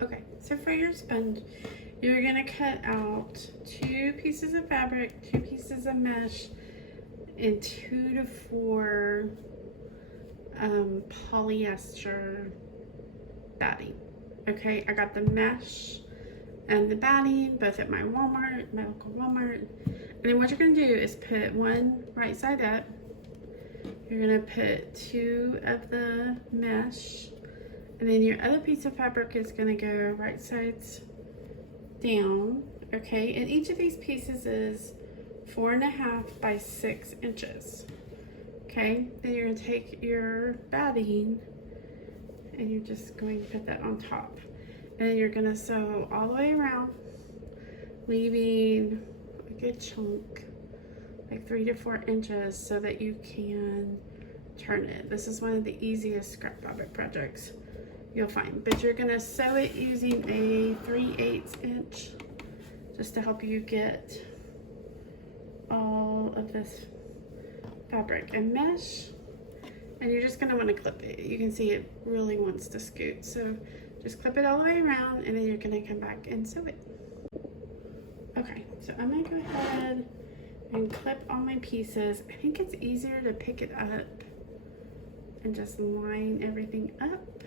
Okay, so for your sponge, you're gonna cut out 2 pieces of fabric, 2 pieces of mesh, and 2 to 4 polyester batting. Okay, I got the mesh and the batting both at my Walmart, my local Walmart. And then what you're gonna do is put one right side up. You're gonna put 2 of the mesh, and then your other piece of fabric is gonna go right sides down. Okay, and each of these pieces is 4.5 by 6 inches. Okay, then you're gonna take your batting and you're just going to put that on top. And you're gonna sew all the way around, leaving a good chunk, like 3 to 4 inches, so that you can turn it. This is one of the easiest scrap fabric projects you'll find, but you're gonna sew it using a 3/8 inch just to help you get all of this fabric and mesh. And you're just gonna want to clip it. You can see it really wants to scoot, so just clip it all the way around, and then you're gonna come back and sew it. Okay, so I'm gonna go ahead and clip all my pieces. I think it's easier to pick it up and just line everything up.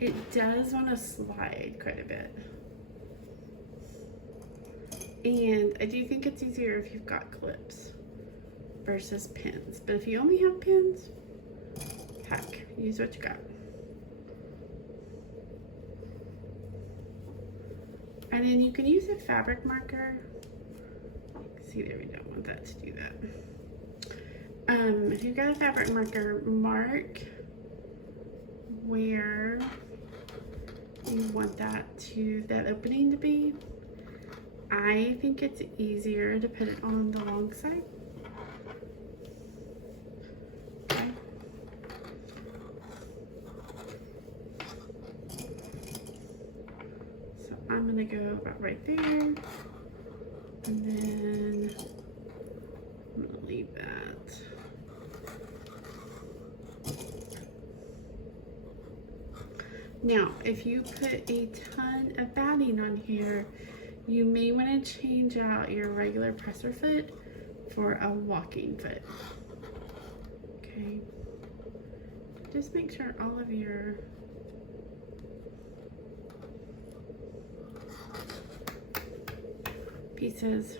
It does want to slide quite a bit. And I do think it's easier if you've got clips versus pins. But if you only have pins, heck, use what you got. And then you can use a fabric marker. See there, we don't want that to do that. If you've got a fabric marker, mark where you want that opening to be. I think it's easier to put it on the long side. Okay. So I'm gonna go about right there, and then I'm gonna leave that. Now, if you put a ton of batting on here, you may want to change out your regular presser foot for a walking foot. Okay. Just make sure all of your pieces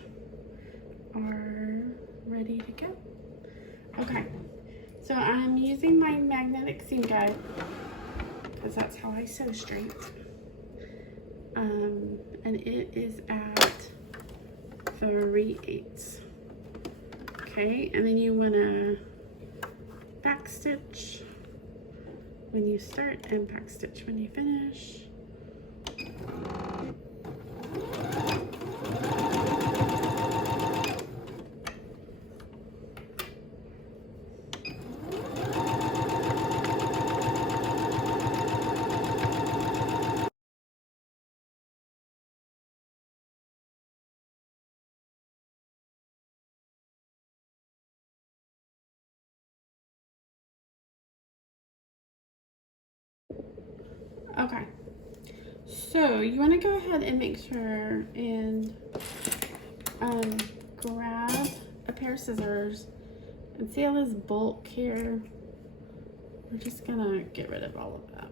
are ready to go. Okay. So I'm using my magnetic seam guide, because that's how I sew straight. And it is at 3/8. Okay, and then you wanna back stitch when you start and back stitch when you finish. Okay, so you want to go ahead and make sure and grab a pair of scissors, and see all this bulk here. We're just gonna get rid of all of that.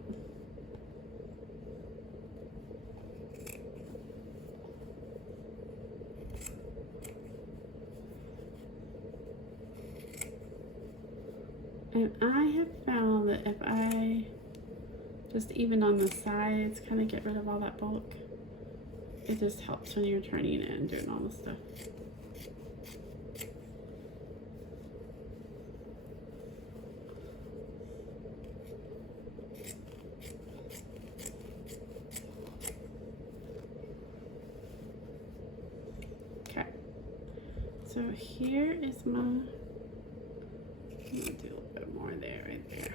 And I have found that if I just even on the sides, kind of get rid of all that bulk. It just helps when you're turning it and doing all this stuff. Okay, so here is my, I'm gonna do a little bit more there, right there.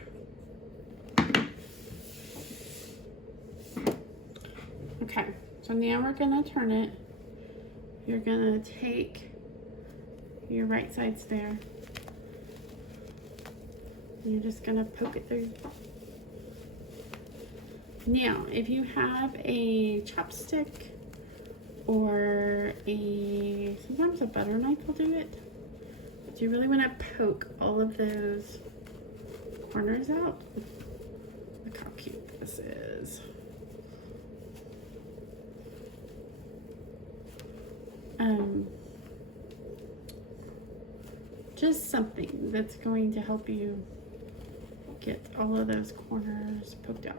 Okay, so now we're gonna turn it. You're gonna take your right sides there. And you're just gonna poke it through. Now, if you have a chopstick or sometimes a butter knife will do it, but you really want to poke all of those corners out. Look how cute this is. Just something that's going to help you get all of those corners poked out.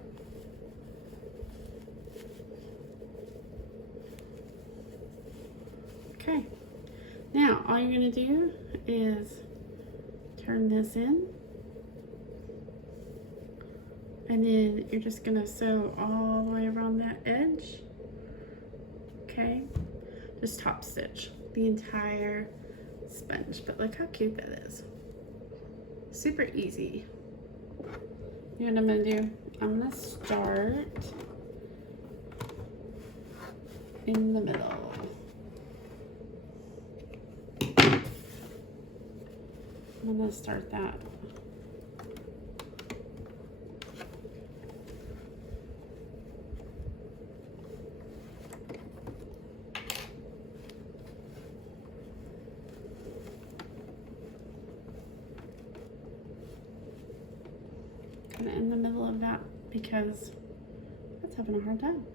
Okay, now all you're going to do is turn this in, and then you're just going to sew all the way around that edge. Okay, just top stitch the entire sponge, but look how cute that is. Super easy. You know what I'm going to do? I'm going to start in the middle. I'm going to start that. Kind of in the middle of that because that's having a hard time.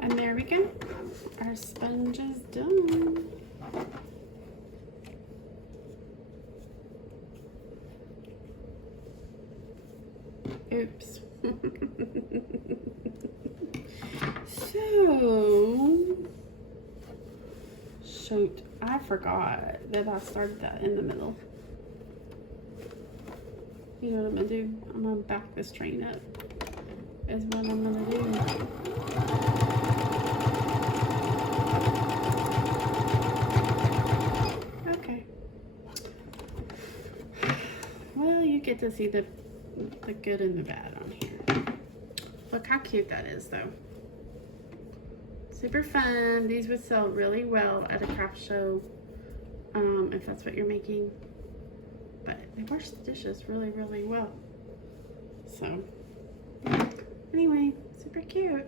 And there we go. Our sponge is done. Oops. Shoot, I forgot that I started that in the middle. You know what I'm gonna do? I'm gonna back this train up, is what I'm gonna do. Okay. Well, you get to see the good and the bad on here. Look how cute that is, though. Super fun. These would sell really well at a craft show, if that's what you're making. But they wash the dishes really, really well. So, anyway, super cute.